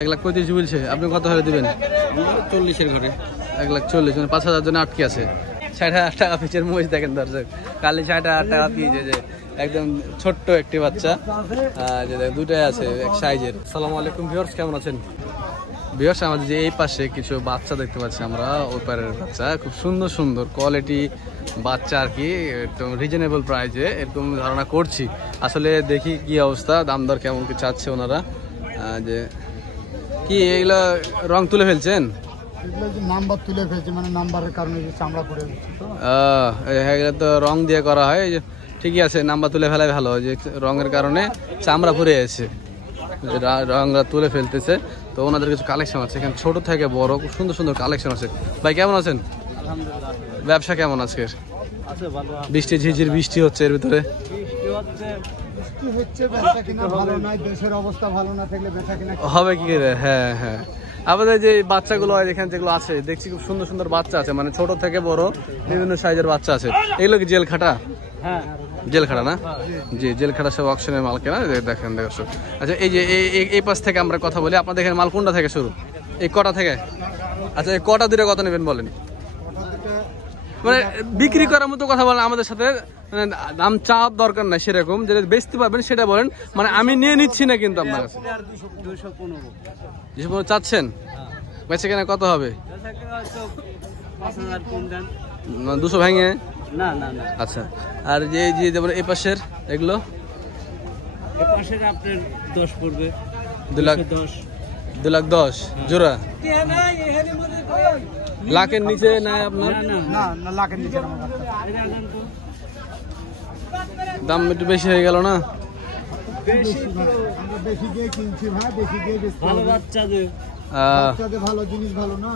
1,35,000 বলছে, আপনি কত হলে দিবেন? 40-এর ঘরে 1,40,000 মানে 5,000 জন্য আটকে আছে। 60,000 টাকা পিচের মহিষ দেখেন দর্শক, খালি 60,000 টাকা পিচ, যে একদম ছোট্ট একটি বাচ্চা, যে দুটাই আছে এক সাইজের। আসসালামু আলাইকুম ভিউয়ার্স, কেমন আছেন ভিউয়ার্স? আমাদের যে এই পাশে কিছু বাচ্চা দেখতে পাচ্ছি আমরা, ওই পারের বাচ্চা, খুব সুন্দর সুন্দর কোয়ালিটি বাচ্চা আর কি, একদম রিজনেবল প্রাইসে এরকম ধারণা করছি। আসলে দেখি কি অবস্থা, দাম দর কেমন কি চাচ্ছে ওনারা। যে কি এগুলো রং তুলে ফেলছেন? নাম্বার তুলে ফেলছে, মানে নাম্বারের কারণে যে চামড়া পড়ে যাচ্ছে। এগুলো তো রং দিয়ে করা হয়, ঠিকই আছে, নাম্বার তুলে ফেলাই ভালো, যে রঙের কারণে চামড়া পুড়ে যাচ্ছে, রংরা তুলে ফেলতেছে। তো ওনাদের কিছু কালেকশন আছে এখানে, ছোট থেকে বড় খুব সুন্দর সুন্দর কালেকশন আছে। ভাই কেমন আছেন? ব্যবসা কেমন আজকে? বৃষ্টি ঝিঝির বৃষ্টি হচ্ছে, এর ভিতরে হবে কি করে? হ্যাঁ হ্যাঁ, আমাদের যে বাচ্চাগুলো এখানে যেগুলো আছে দেখছি খুব সুন্দর সুন্দর বাচ্চা আছে, মানে ছোট থেকে বড় বিভিন্ন সাইজের বাচ্চা আছে। এগুলো কি জেল খাটা? হ্যাঁ জেল খাটা না? জি, জেল খাটা সব অকশনের মাল কেনা, দেখেন দেখো। আচ্ছা, এই যে এই পাশ থেকে আমরা কথা বলি, আপনাদের এখানে মাল কোনটা থেকে শুরু? এই কটা থেকে? আচ্ছা, এই কটা দিলে কত নেবেন বলেন? মানে বিক্রি করার মতো কথা বলেন আমাদের সাথে, মানে দাম চাওয়ার দরকার নাই, সেরকম যেটা বেচতে পারবেন সেটা বলেন। মানে আমি নিয়ে নিচ্ছি না কিন্তু আপনার কাছে। 215 চাচ্ছেন? বেচে কেনা কত হবে? 200 ভেঙে? না না না। আচ্ছা, আর যে যেমন এই পাশের এগুলো আপনার 10 পড়বে। 2,10,000 জোড়া? লাখের নিচে নাই আপনার? না না, লাখের নিচে না। দাম একটু বেশি হয়ে গেল না? বেশি দিয়ে কিনছি ভাই, বেশি দিয়ে বেশি ভালো বাচ্চা দে, ভালো জিনিস ভালো না।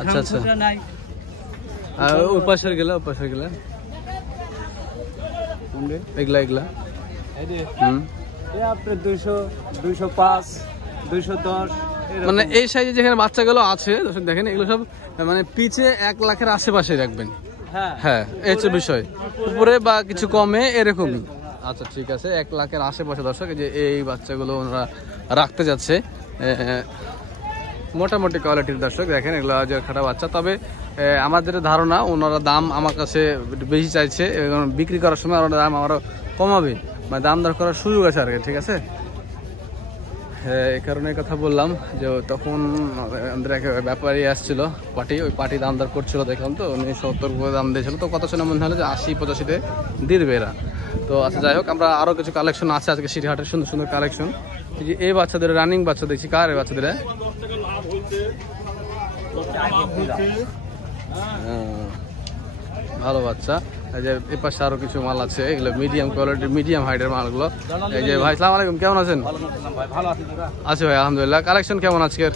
আচ্ছা আচ্ছা, আর ওই পাশের গেলা এগুলা আপনার 200, 205, 210। মানে এই সাইজে যেখানে বাচ্চাগুলো আছে দেখেন, এগুলো সব মানে পিছে 1 লাখের আশেপাশে রাখবেন। হ্যাঁ, এই হচ্ছে বিষয়, উপরে বা কিছু কমে এরকমই। আচ্ছা ঠিক আছে, 1 লাখের আশেপাশে দর্শক যে এই বাচ্চাগুলো ওনারা রাখতে যাচ্ছে, মোটামুটি কোয়ালিটির দর্শক দেখেন, এগুলো খাটা বাচ্চা। তবে আমাদের ধারণা ওনারা দাম আমার কাছে বেশি চাইছে, বিক্রি করার সময় ওনারা দাম আরও কমাবে, মানে দাম দর করার সুযোগ আছে আর কি, ঠিক আছে। হ্যাঁ, এই কারণে কথা বললাম যে তখন আমাদের এক ব্যাপারী আসছিল ওই পার্টি দাম দর করছিল, দেখলাম তো উনি 70 করে দাম দিয়েছিল। তো কত শুনে মনে হলো যে 80-85-তে দিবে এরা। তো আচ্ছা যাই হোক, আমরা আরও কিছু কালেকশন আছে আজকে সিটিহাটের, সুন্দর সুন্দর কালেকশন। যে এই বাচ্চাদের রানিং বাচ্চা দেখছি, কার এই বাচ্চাদের? ভালো বাচ্চা। এই যে এই পাশে আরো কিছু মাল আছে, এগুলো মিডিয়াম কোয়ালিটির, মিডিয়াম হাইটের মালগুলো। এই যে ভাই আসসালামু আলাইকুম, কেমন আছেন? আছি ভাই, আলহামদুলিল্লাহ। কালেকশন কেমন আজকের?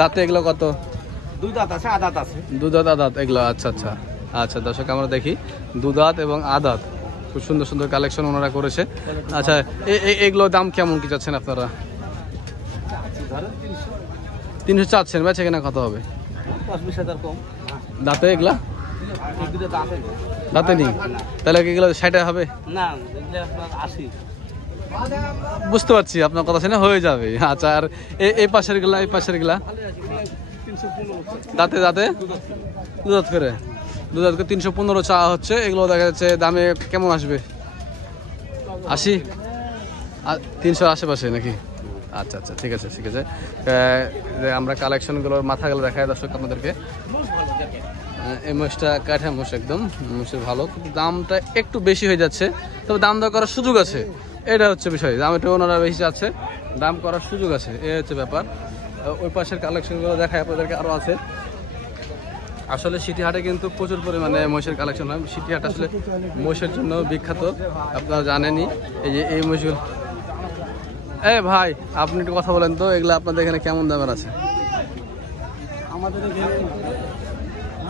দাঁতে এগুলো কত? 2 দাঁত আছে, আদাত আছে। 2 দাঁত আদাত এগুলো? আচ্ছা আচ্ছা আচ্ছা, দর্শক আমরা দেখি 2 দাঁত এবং আদাত, খুব সুন্দর সুন্দর কালেকশন ওনারা করেছে। আচ্ছা, এগুলো দাম কেমন কি চাচ্ছেন আপনারা? 300 চাচ্ছেন, বেচে কেনা কত হবে? 10-20 হাজার কম। দাঁতে এগুলা? দাঁতে নেই, তাহলে এগুলো 60 হবে না, 80। বুঝতে পারছি আপনার কথা শুনে, হয়ে যাবে। আচ্ছা, আর এই পাশের গুলা? এই পাশের গুলা দাঁতে 2 দাঁত করে? 2 দাঁত করে 315 চাওয়া হচ্ছে। এগুলো দেখা যাচ্ছে দামে কেমন আসবে? 80, 300 আশেপাশে নাকি? আচ্ছা আচ্ছা, ঠিক আছে ঠিক আছে। আমরা কালেকশনগুলোর মাথাগুলো দেখাই দর্শক আপনাদেরকে। এই মোষটা কাঠা মোষ, একদম মোষের ভালো, কিন্তু দামটা একটু বেশি হয়ে যাচ্ছে। তবে দাম দর করার সুযোগ আছে, এটা হচ্ছে বিষয়। দাম একটু ওনারা বেশি আছে, দাম করার সুযোগ আছে, এই হচ্ছে ব্যাপার। ওই পাশের কালেকশনগুলো দেখায় আপনাদেরকে, আরও আছে। আসলে সিটিহাটে কিন্তু প্রচুর পরিমাণে মহিষের কালেকশন হয়। সিটিহাট আসলে মহিষের জন্য বিখ্যাত, আপনারা জানেনই। এই যে এই মহিষগুলো, ভাই আপনি একটু কথা বলেন তো, এগুলো আপনাদের এখানে কেমন দামের আছে? আমাদের এখানে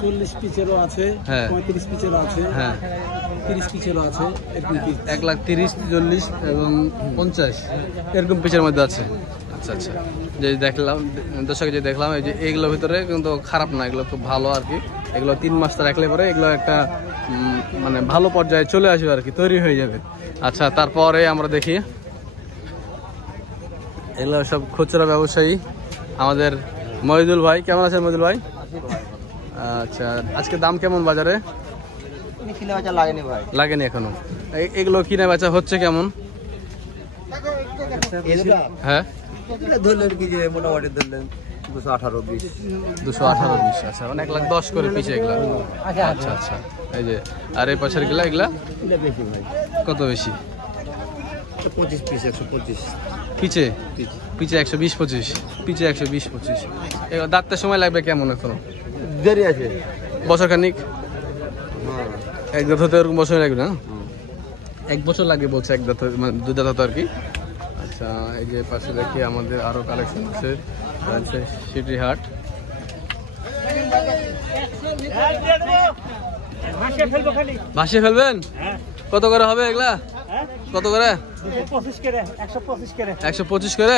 40 পিচেরও আছে, 35 পিচেরও আছে, 30 পিচেরও আছে, এরকম 1,30,000, 40 এবং 50 এরকম পিচের মধ্যে আছে। আচ্ছা আচ্ছা, যে দেখলাম দর্শক, যে দেখলাম এই যে এইগুলোর ভিতরে কিন্তু খারাপ না, এগুলো খুব ভালো আর কি। এগুলো 3 মাস রাখলে পরে এগুলো একটা মানে ভালো পর্যায়ে চলে আসবে আর কি, তৈরি হয়ে যাবে। আচ্ছা, তারপরে আমরা দেখি এগুলো সব খুচরা ব্যবসায়ী। আমাদের মহিদুল ভাই, কেমন আছেন মহিদুল ভাই? আচ্ছা, আজকে দাম কেমন বাজারে? কিনে বেচা লাগেনি ভাই, লাগেনি এখনো। এগুলো কিনে বেচা হচ্ছে কেমন? হ্যাঁ, ধরলেন কি যে মোটামুটি ধরলেন 218-20। 218-20। আচ্ছা, মানে 1,10,000 করে পিছে এগুলা। আচ্ছা আচ্ছা, এই যে আর এই পাশের এগুলা বেশি ভাই, কত বেশি? 25 পিস, 125 পিছে পিছে 120-25, পিছে 120-25। এবার দাঁততে সময় লাগবে কেমন এখনো? দেরি আছে, বছর খানিক। এক দাঁত হতে ওরকম বছর লাগবে না? 1 বছর লাগে বলছে এক দাঁত, মানে 2 দাঁত হতে আর কি। আচ্ছা, এই যে পাশে দেখি আমাদের আরো কালেকশন আছে, সিটি হাট। ভাসিয়ে ফেলবেন? কত করে হবে এগুলা? কত করে? 125 করে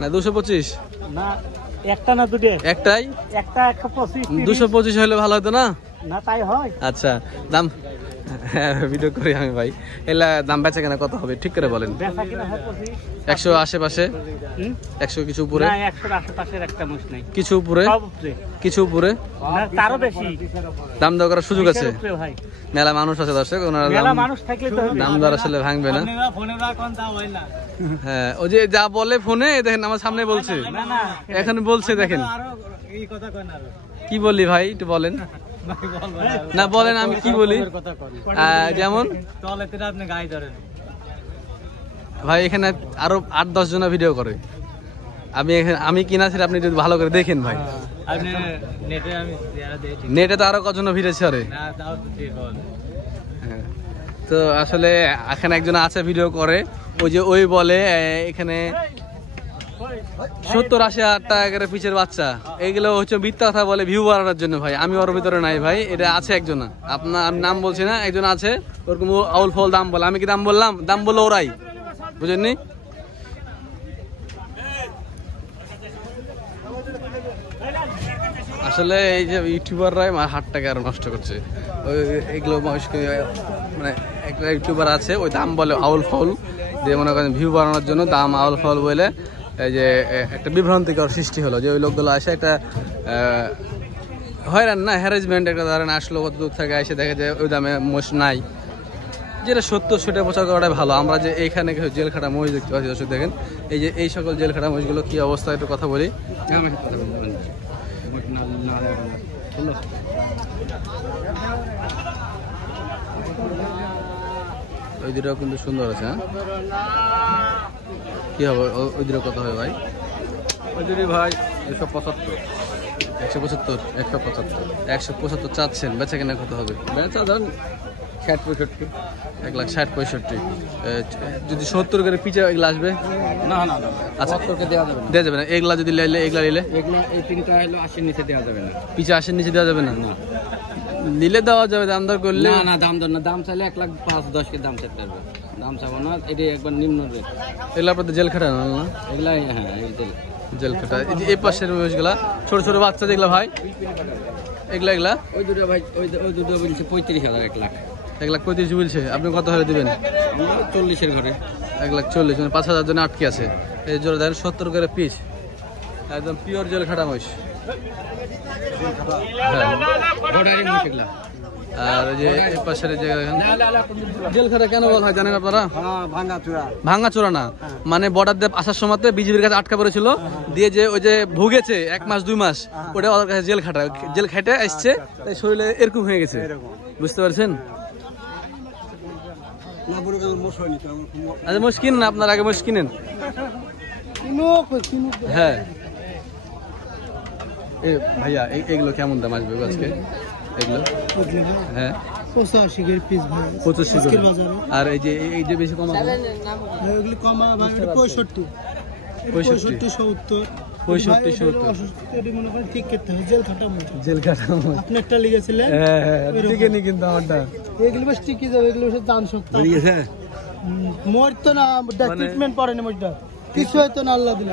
না 225? না একটা না দুটো, একটাই। একটা 125, 225 হলে ভালো হতো না? না তাই হয়। আচ্ছা, দাম ভিডিও করি আমি ভাই। এলা দাম বেচা কেনা কত হবে ঠিক করে বলেন? বেচা কিনা হয় 25। 100 আশেপাশে? 100 কিছু উপরে? না 100 আশেপাশের একটা মুশ নাই, কিছু উপরে? সব উপরে, কিছু উপরে? না তারও বেশি দাম দর করার সুযোগ আছে? উপরে ভাই, মেলা মানুষ আছে দর্শক, ওনারা মেলা মানুষ থাকলে তো হবে। দাম দর আসলে ভাঙবে না। ফোনে না কোন দাম হয় না। হ্যাঁ, ওই যে যা বলে ফোনে, দেখেন আমার সামনে বলছে, না না এখন বলছে দেখেন। আরো এই কথা কয় না, কি বলি ভাই একটু বলেন না, বলেন আমি কি বলি। যেমন তলেতে আপনি গায়ে ধরেন ভাই, এখানে আরো 8-10 জন ভিডিও করে। আমি কিনা সেটা আপনি যদি ভালো করে দেখেন ভাই। আপনি নেটে আমি যারা দেখি, নেটে তো আরো কজন ভিডিও ছাড়ে। না দাও তো দিয়ে বল। হ্যাঁ, তো আসলে এখানে একজন আছে ভিডিও করে, ওই বলে এখানে 70-80 হাজার টাকা করে পিছের বাচ্চা। এগুলো হচ্ছে মিথ্যা কথা বলে ভিউ বাড়ানোর জন্য ভাই। আমি ওর ভিতরে নাই ভাই, এটা আছে একজন, আমি নাম বলছি না, একজন আছে ওরকম আউল ফল দাম বলে। আমি কি দাম বললাম? দাম বললো ওরাই, বুঝেননি? আসলে এই যে ইউটিউবাররাই হাটটাকে আরো নষ্ট করছে। এগুলো মানে একটা ইউটিউবার আছে, ওই দাম বলে আউল ফল দিয়ে, মনে করেন ভিউ বাড়ানোর জন্য দাম আউল ফল বলে। এই যে একটা বিভ্রান্তিকর সৃষ্টি হলো, যে ওই লোকগুলো আসে একটা হয়রান না, হ্যারাসমেন্ট একটা ধরেন আসলো, কত দূর থেকে এসে দেখে যে ওই দামে মোষ নাই, যেটা সত্য সেটা প্রচার করাটাই ভালো। আমরা যে এইখানে জেল খাটা মহিষ দেখতে পাচ্ছি দর্শক, দেখেন এই যে এই সকল জেল খাটা মহিষগুলো কি অবস্থা, একটু কথা বলি। ওই দুটো কিন্তু সুন্দর আছে। হ্যাঁ, কি হবে ওই দুটো কত হবে ভাই? ওই যদি ভাই 175। 175? 175 চাচ্ছেন, বেচা কেনা কত হবে? বেচা ধরেন 60-65। 1,60,65। যদি 70 করে পিছে এগুলো আসবে? না না না, আচ্ছা, 70কে দেওয়া যাবে না। দেওয়া যাবে না। এগুলা যদি এগুলা নিলে এগুলা এই তিনটা হলো 80 নিচে দেওয়া যাবে না। পিছে 80 নিচে দেওয়া যাবে না? নিলে দেওয়া যাবে, দাম দর করলে। না না, দাম দর না, দাম চাইলে 1,05,10 কে দাম চাইতে পারবে, দাম চাবো না, এটা একবার নিম্ন রেট। এগুলা আপনাদের জেল খাটা না? এগুলা হ্যাঁ, এই জেল খাটা। এই যে এই পাশের মহিষগুলা ছোট ছোট বাচ্চা যেগুলা ভাই, এগুলা ওই দুটো ভাই, ওই দুটো বলছে 35,000, 1 লাখ। 1,35,000 বলছে, আপনি কত হলে দিবেন? 40-এর ঘরে। 1,40,000, মানে 5,000 জন আটকে আছে। এই জোর দেন 70 করে পিস, একদম পিওর জেল খাটা মহিষ। হ্যাঁ, আর যে এই পাশের যে জেল খাটা কেন বলা হয় জানেন আপনারা? ভাঙাচোরা না, মানে বর্ডার দিয়ে আসার সময় বিজিবির কাছে আটকা পড়েছিল, দিয়ে যে ওই যে ভুগেছে 1 মাস 2 মাস, ওটা ওদের কাছে জেল খাটা, জেল খেটে আসছে, তাই শরীরে এরকম হয়ে গেছে, বুঝতে পারছেন? আচ্ছা, মোষ কিনেন, আপনার আগে মোষ কিনেন। হ্যাঁ, ভাইয়া এগুলো কেমন দাম আসবে আজকে? এগুলো হ্যাঁ 85 পিস ভাই, 85 আর এই যে বেশি কমা ওগুলি কমা ভাই 65 এটি মনে করেন ঠিক করতে হয়, জেল খাটা আপনি একটা লিখেছিলেন। ঠিক নেই কিন্তু আমারটা, এগুলি বেশ ঠিকই যাবে, এগুলো বেশ দান শক্ত মোর তো না, ট্রিটমেন্ট পড়েনি মোরটা, কিছু হয়তো না, আল্লাহ দিলে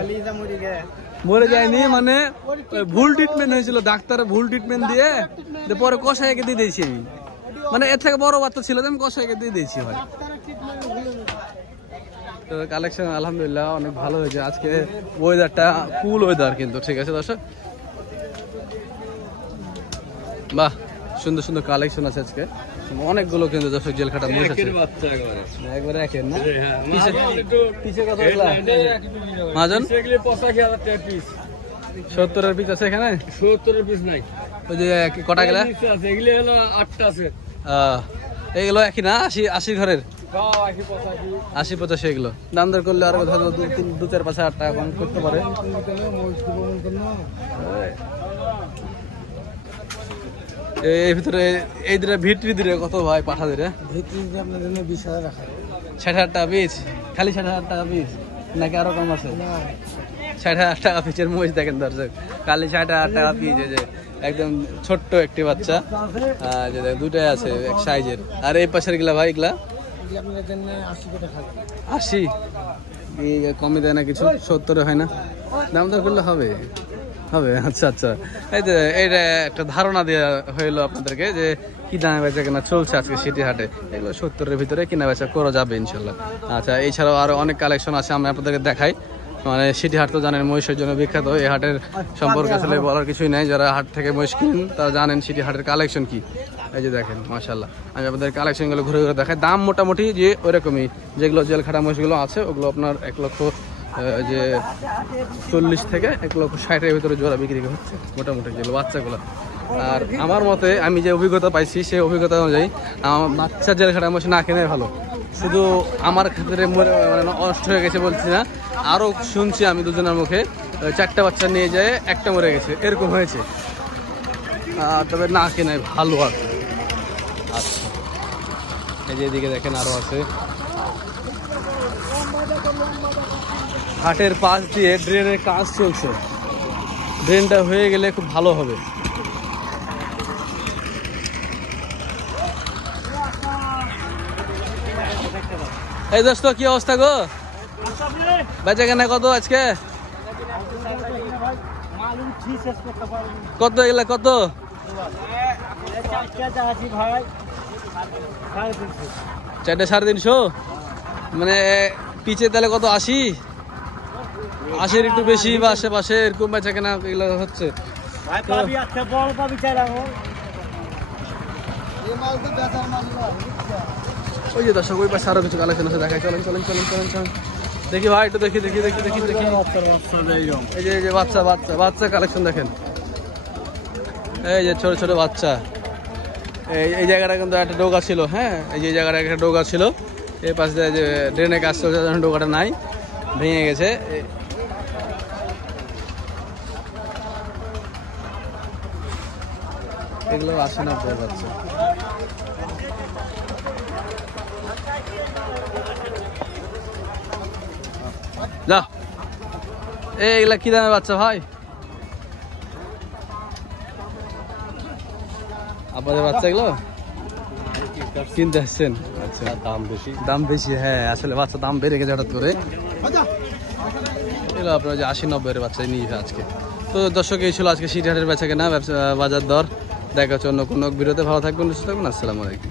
মরে যায়নি, মানে ভুল ট্রিটমেন্ট হয়েছিল, ডাক্তার ভুল ট্রিটমেন্ট দিয়ে পরে কষাইকে দিয়ে দিয়েছি আমি, মানে এর থেকে বড় বাচ্চা ছিল আমি কষাইকে দিয়ে দিয়েছি ভাই। তো কালেকশন আলহামদুলিল্লাহ অনেক ভালো হয়েছে আজকে। ওয়েদারটা কুল ওয়েদার কিন্তু, ঠিক আছে দর্শক। বাহ, সুন্দর সুন্দর কালেকশন আছে আজকে, অনেকগুলো কিন্তু দর্শক জেল খাটা মহিষ আছে একবারে একের না। পিছে কত মাজন 70-এর পিস আছে এখানে, 70-এর পিস নাই। ওই যে কটা গেলা এগুলি হলো 8টা আছে। এইগুলো একই না? 80 ঘরের 80-85 এগুলো দাম দর করলে আরো 2-4-5 টাকা কম করতে পারে। এই ভিতরে এই দুটা ভিতরি দিলে কত ভাই পাঠা দিলে? আপনার জন্য 20,000 রাখা। 60,000 টাকা পিস? খালি 60,000 টাকা পিস নাকি আরো কম আছে? 60,000 টাকা পিসের মহিষ দেখেন দর্শক, খালি 60,000 টাকা পিস। যে একদম ছোট্ট একটি বাচ্চা, যে দুটাই আছে এক সাইজের। আর এই পাশের গুলা ভাই, এগুলা 80 কমে দেয় না কিছু? 70-এ হয় না? দাম দর করলে হবে হবে। আচ্ছা আচ্ছা, এই যে এইটা একটা ধারণা দেওয়া হইলো আপনাদেরকে যে কি দামে বেচা কেনা চলছে আজকে সিটি হাটে। এগুলো 70-এর ভিতরে কিনা বেচা করা যাবে ইনশাল্লাহ। আচ্ছা, এছাড়াও আরো অনেক কালেকশন আছে, আমি আপনাদেরকে দেখাই। মানে সিটি হাট তো জানেন মহিষের জন্য বিখ্যাত। এই হাটের সম্পর্কে আসলে বলার কিছুই নাই, যারা হাট থেকে মহিষ কিনেন তারা জানেন সিটি হাটের কালেকশন কি। এই যে দেখেন মাশাআল্লাহ, আমি আপনাদের কালেকশনগুলো ঘুরে ঘুরে দেখাই। দাম মোটামুটি যে ওইরকমই, যেগুলো জেল খাটা মহিষগুলো আছে ওগুলো আপনার 1,40,000 থেকে 1,60,000-এর ভিতরে জোড়া বিক্রি হচ্ছে মোটামুটি যেগুলো বাচ্চাগুলো। আর আমার মতে আমি যে অভিজ্ঞতা পাইছি সেই অভিজ্ঞতা অনুযায়ী আমার বাচ্চা জেল খাটা মহিষ না কেনাই ভালো। শুধু আমার ক্ষেত্রে মানে নষ্ট হয়ে গেছে বলছি না, আরও শুনছি আমি দুজনের মুখে 4টা বাচ্চা নিয়ে যায়, একটা মরে গেছে, এরকম হয়েছে। তবে না কেনাই ভালো আর। আচ্ছা, এই যে এদিকে দেখেন আরও আছে। হাটের পাশ দিয়ে ড্রেনের কাজ চলছে, ড্রেনটা হয়ে গেলে খুব ভালো হবে। এই দোস্ত কি অবস্থা গো? বেচা কেনা কত আজকে? কত এগুলা কত? 4টা 350? মানে পিছে তাহলে কত? 80-এর একটু বেশি বা আশেপাশে এরকম বেচা কেনা এগুলো হচ্ছে। ওই যে দর্শক ওই পাশে আরো কিছু কালেকশন আছে, দেখাই। চলেন চলেন চলেন চলেন চলেন দেখি ভাই, একটু দেখি দেখি দেখি দেখি দেখি। এই যে বাচ্চা বাচ্চা বাচ্চা কালেকশন দেখেন, এই যে ছোট ছোট বাচ্চা। এই জায়গাটা কিন্তু একটা ডোগা ছিল, হ্যাঁ এই যে জায়গাটা একটা ডোগা ছিল, এই পাশে যে ড্রেনে কাজ চলছে ডোগাটা নাই, ভেঙে গেছে। এগুলো 80-90 বাচ্চা। যা, এইগুলা কি দামে বাচ্চা ভাই? আপনাদের বাচ্চা এগুলো কিনতে আসছেন? আচ্ছা, দাম বেশি? দাম বেশি, হ্যাঁ আসলে বাচ্চা দাম বেড়ে গেছে হঠাৎ করে। এগুলো আপনার যে 80-90-এর বাচ্চা নিয়ে আজকে। তো দর্শক এই ছিল আজকে সিটি হাটের বেচা কেনা বাজার দর। দেখা হচ্ছে অন্য কোনো ভিডিওতে। ভালো থাকবেন, সুস্থ থাকবেন, আসসালামু আলাইকুম।